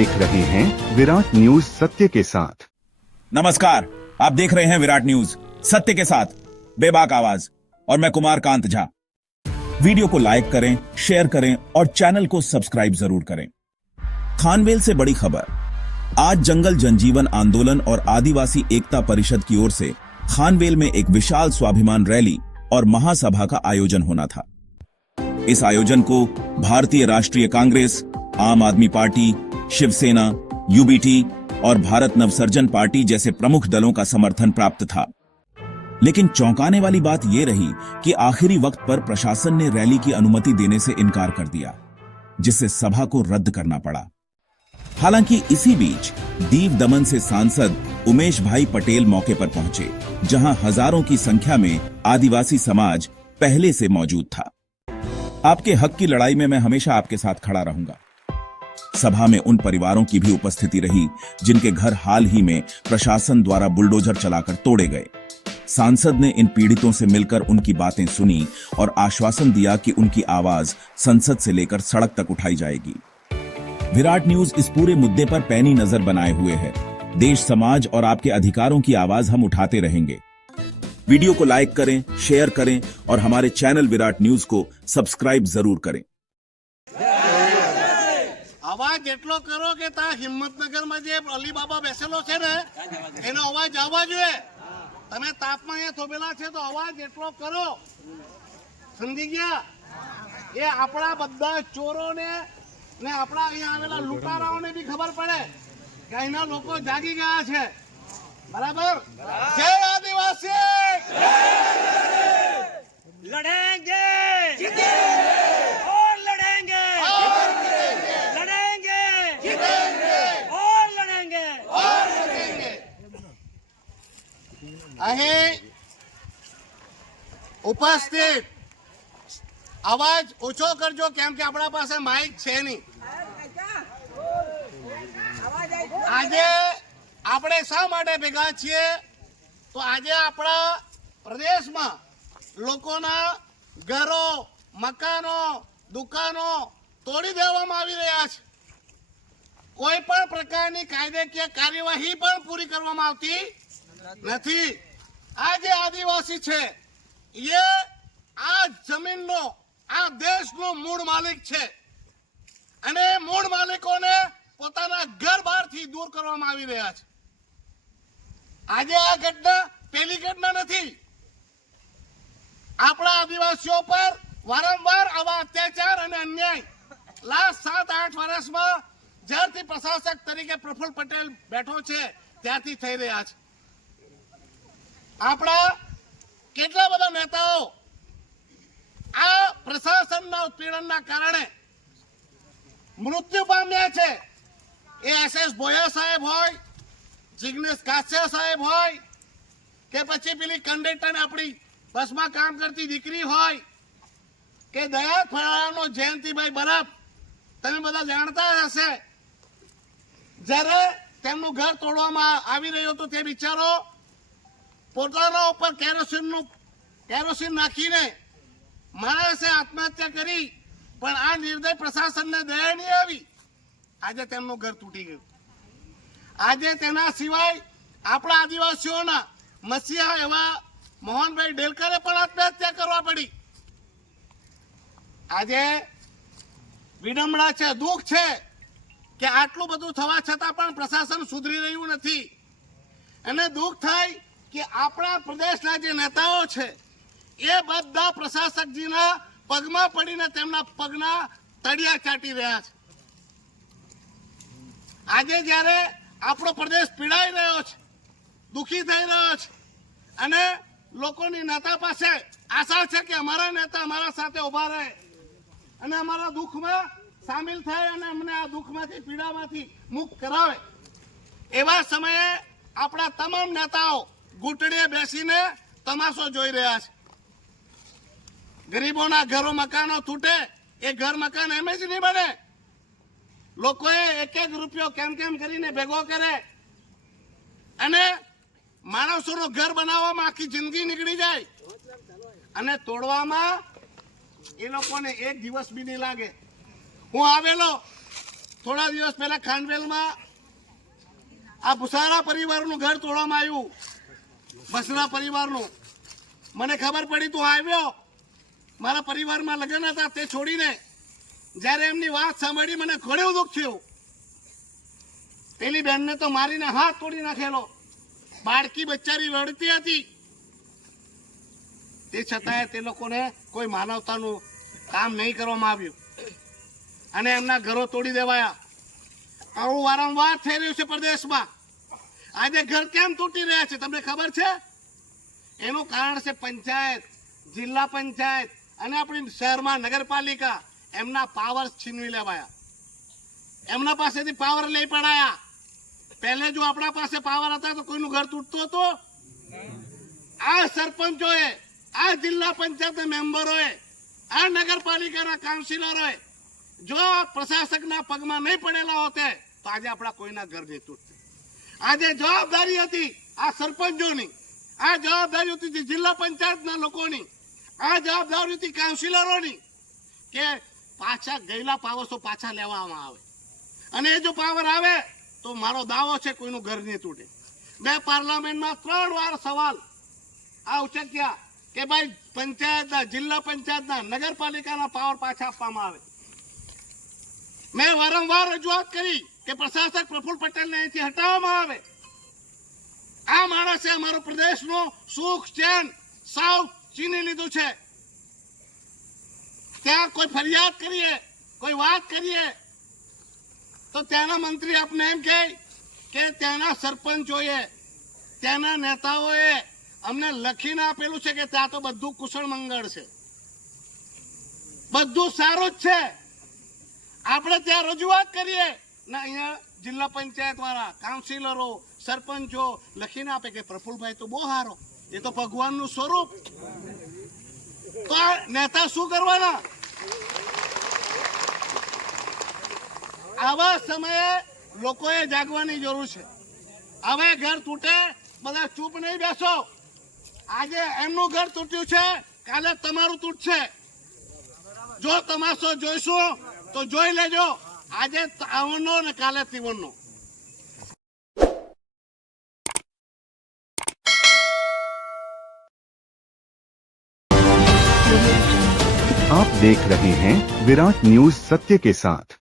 देख रहे हैं विराट न्यूज सत्य के साथ। नमस्कार, आप देख रहे हैं विराट न्यूज सत्य के साथ, बेबाक आवाज, और मैं कुमार कांत झा। वीडियो को लाइक करें, शेयर करें और चैनल को सब्सक्राइब जरूर करें। खानवेल से बड़ी खबर। आज जंगल जनजीवन आंदोलन और आदिवासी एकता परिषद की ओर से खानवेल में एक विशाल स्वाभिमान रैली और महासभा का आयोजन होना था। इस आयोजन को भारतीय राष्ट्रीय कांग्रेस, आम आदमी पार्टी, शिवसेना, यूबीटी और भारत नवसर्जन पार्टी जैसे प्रमुख दलों का समर्थन प्राप्त था। लेकिन चौंकाने वाली बात यह रही कि आखिरी वक्त पर प्रशासन ने रैली की अनुमति देने से इनकार कर दिया, जिससे सभा को रद्द करना पड़ा। हालांकि इसी बीच दीव दमन से सांसद उमेश भाई पटेल मौके पर पहुंचे, जहां हजारों की संख्या में आदिवासी समाज पहले से मौजूद था। आपके हक की लड़ाई में मैं हमेशा आपके साथ खड़ा रहूंगा। सभा में उन परिवारों की भी उपस्थिति रही जिनके घर हाल ही में प्रशासन द्वारा बुलडोजर चलाकर तोड़े गए। सांसद ने इन पीड़ितों से मिलकर उनकी बातें सुनी और आश्वासन दिया कि उनकी आवाज संसद से लेकर सड़क तक उठाई जाएगी। विराट न्यूज इस पूरे मुद्दे पर पैनी नजर बनाए हुए है। देश, समाज और आपके अधिकारों की आवाज हम उठाते रहेंगे। वीडियो को लाइक करें, शेयर करें और हमारे चैनल विराट न्यूज को सब्सक्राइब जरूर करें। अवाज एटलो करो के ता हिम्मतनगर में जे अलीबाबा बेसेलो छे ने एनो अवाज आववा जोईए। तमे तापमां अहींया थोबेला छे तो अवाज एटलो करो, समझी गया? ए आपड़ा बधा चोरोने ने आपड़ा अहींया आवेला लूटाराओने भी खबर पड़े के अहींना लोको जागी गया छे। बराबर? जय आदिवासी! लड़ेंगे, जीतेंगे और लड़ेंगे, लड़ेंगे, जीतेंगे और लड़ेंगे। અહીં ઉપસ્થિત અવાજ ઓછો કરજો કેમ કે આપણા પાસે માઇક છે નહીં। આજે આપણે શા માટે ભેગા છીએ તો આજે આપણા પ્રદેશમાં લોકોના ઘરો, મકાનો, દુકાનો તોડી દેવામાં આવી રહ્યા છે। કોઈ પણ પ્રકારની કાયદાકીય કાર્યવાહી પણ પૂરી કરવામાં આવતી નથી। આ જે આદિવાસી છે એ આ જમીનનો, આ દેશનો મૂળ માલિક છે અને મૂળ માલિકોને પોતાના ઘર બહારથી દૂર કરવામાં આવી રહ્યા છે। આજે આ ઘટના પહેલી ઘટના નથી। આપણા આદિવાસીઓ પર વારંવાર આવા અત્યાચાર અને અન્યાય લાસ્ટ 7-8 વર્ષમાં જ્યારથી પ્રશાસક તરીકે પ્રફુલ્લ પટેલ બેઠો છે ત્યારથી થઈ રહ્યા છે। આપણા કેટલા બધા નેતાઓ આ પ્રશાસનના ઉત્પીડનના કારણે મૃત્યુ પામ્યા છે। એ એસએસ બોયા સાહેબ હોય, જિગ્નેશ કાછિયા સાહેબ હોય કે પછી પેલી કંડક્ટર આપણી બસમાં કામ કરતી દીકરી હોય કે દયા ફળાનો જયંતિભાઈ બરફ, તમે બધા જાણતા હશે। જ્યારે તેમનું ઘર તોડવામાં આવી રહ્યું હતું તે બિચારો પોતાના ઉપર કેરોસીન નાખીને માણસે આત્મહત્યા કરી, પણ આ નિર્દય પ્રશાસનને દયા નહીં આવી। આજે તેમનું ઘર તૂટી ગયું। આજે તેના સિવાય આપણા આદિવાસીઓના મસીહા એવા મોહનભાઈ ડેલકરે પણ આત્મહત્યા કરવા પડી। આજે વિડંબણા છે, દુઃખ છે કે આટલું બધું થવા છતાં પણ પ્રશાસન સુધરી રહ્યું નથી। અને દુઃખ થાય કે આપણા પ્રદેશના જે નેતાઓ છે એ બધા પ્રશાસકજીના પગમાં પડીને તેમના પગના તળિયા ચાટી રહ્યા છે। આજે જ્યારે આપણો પ્રદેશ પીડાઈ રહ્યો છે, દુઃખી થઈ રહ્યો છે અને લોકોની નેતા પાસે આશા છે કે અમારા નેતા અમારા સાથે ઊભા રહે અને અમારા દુઃખમાં સામેલ થાય અને અમને આ દુઃખમાંથી, પીડામાંથી મુક્ત કરાવે। એવા સમયે આપણા તમામ નેતાઓ ઘૂંટડીએ બેસીને તમાશો જોઈ રહ્યા છે। ગરીબોના ઘરો, મકાનો તૂટે, એ ઘર મકાન એમ જ નહીં બને। લોકોએ એક રૂપિયો કેમ કેમ કરીને ભેગો કરે અને માણસોનો ઘર બનાવવામાં આખી જિંદગી નીકળી જાય અને તોડવામાં એ લોકોને એક દિવસ બી નહીં લાગે। હું આવેલો થોડા દિવસ પહેલા ખાનવેલમાં આ ભુસારા પરિવારનું ઘર તોડવામાં આવ્યું, બસના પરિવારનું. મને ખબર પડી તું આવ્યો, મારા પરિવારમાં લગ્ન હતા તે છોડીને. જ્યારે એમની વાત સાંભળી મને ઘણું દુઃખ થયું. પેલી બહેનને તો મારીને હાથ તોડી નાખેલો, બાળકી બચ્ચારી રડતી હતી. તે છતાંય તે લોકોને કોઈ માનવતાનું કામ નહીં કરવામાં આવ્યું અને એમના ઘરો તોડી દેવાયા. આવું વારંવાર થઈ રહ્યું છે પ્રદેશમાં. આજે ઘર કેમ તૂટી રહ્યા છે તમને ખબર છે? એનું કારણ છે પંચાયત, જિલ્લા પંચાયત અને આપણી શહેરમાં નગરપાલિકા. એમના પાવર છીનવી લેવાયા, એમના પાસેથી પાવર લઈ પડાયા. પહેલે જો આપણા પાસે પાવર હતા તો કોઈનું ઘર તૂટતું હતું? આ સરપંચોએ, આ જિલ્લા પંચાયતના મેમ્બરોએ, આ નગરપાલિકાના કાઉન્સિલરોએ જો પ્રશાસકના પગમાં નહીં પડેલા હોતે તો આજે આપણા કોઈના ઘર નહીં તૂટતે. આજે જવાબદારી હતી આ સરપંચોની, આ જવાબદારી હતી જિલ્લા પંચાયતના લોકોની, આ જવાબદારી હતી કાઉન્સિલરોની કે પાછા ગયેલા પાવરો પાછા લેવામાં આવે. અને એ જો પાવર આવે તો મારો દાવો છે કોઈનું ઘર નહીં તૂટે. મેં પાર્લામેન્ટમાં 3 વાર સવાલ આ ઉચક્યા કે ભાઈ પંચાયતના, જિલ્લા પંચાયતના, નગરપાલિકાના પાવર પાછા આપવામાં આવે. મેં વારંવાર રજૂઆત કરી કે પ્રશાસક પ્રફુલ્લ પટેલને અહીંથી હટાવવામાં આવે. આ માણસે અમારો પ્રદેશનો સુખ ચેન સાવ છીની લીધું છે. ત્યાં કોઈ ફરિયાદ કરીએ, કોઈ વાત કરીએ તો ત્યાંના મંત્રી આપને એમ કહે કે ત્યાંના સરપંચોએ, ત્યાંના નેતાઓએ અમને લખીને આપેલું છે કે ત્યાં તો બધું કુશળ મંગળ છે, બધું સારું જ છે. આપણે ત્યાં રજૂઆત કરીએ ને અહીંયા જિલ્લા પંચાયત વાળા, કાઉન્સિલરો, સરપંચો લખીને આપે કે પ્રફુલ્લભાઈ તો બહુ સારો, એ તો ભગવાનનું સ્વરૂપ. તો આ નેતા શું કરવાના? આવા સમયે લોકોએ જાગવાની જરૂર છે. હવે ઘર તૂટે બધા ચૂપ નહીં બેસો. આજે એમનું ઘર તૂટ્યું છે, કાલે તમારું તૂટશે. જો તમાશો જોઈશું તો જોઈ લેજો. આજે આવનો ને કાલે તીવણનો. आप देख रहे हैं विराट न्यूज सत्य के साथ।